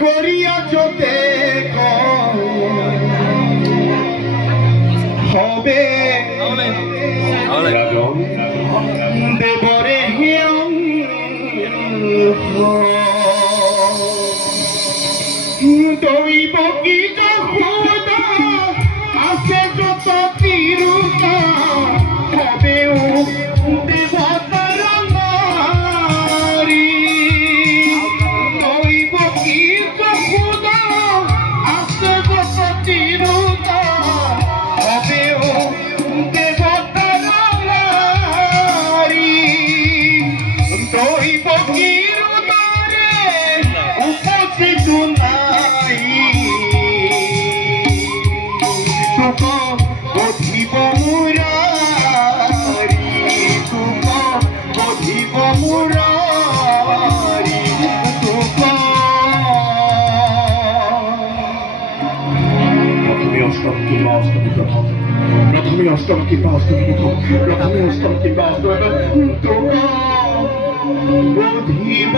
করিয়াছ দেখ হবে দেবরে দৈব কি যখোদা আছে যত তিরুতা হবে দেবতার নারী দৈব কি যখোদা আছে যত তিরুতা হবে দেবতার নারী দৈব কি উপস্থিত নাই সুখ বধিব মুরারি সুখ বধিব মুরারি সুখ প্রথমে অষ্টম কিংবা অষ্টমী প্রথম প্রথমে অষ্টম কিংবা অষ্টমী প্রথম প্রথমে অষ্টম কিংবা অষ্টমী সুখ বধিব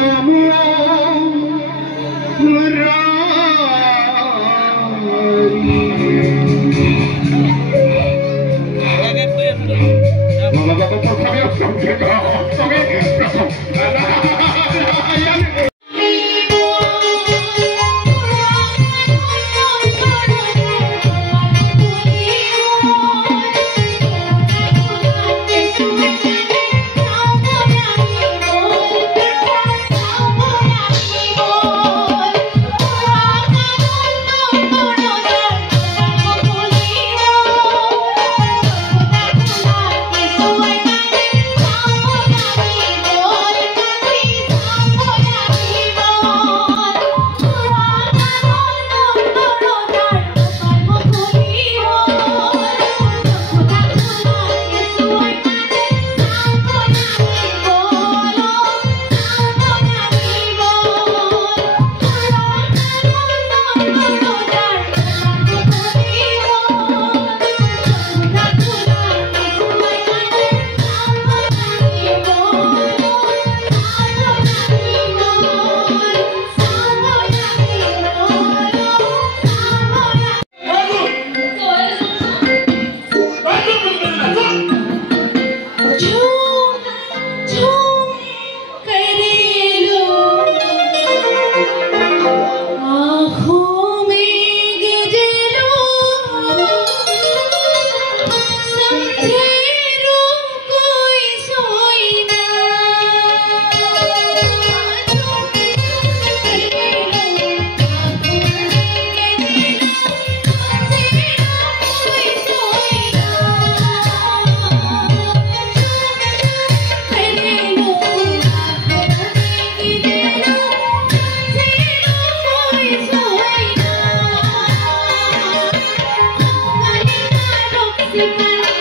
Thank you.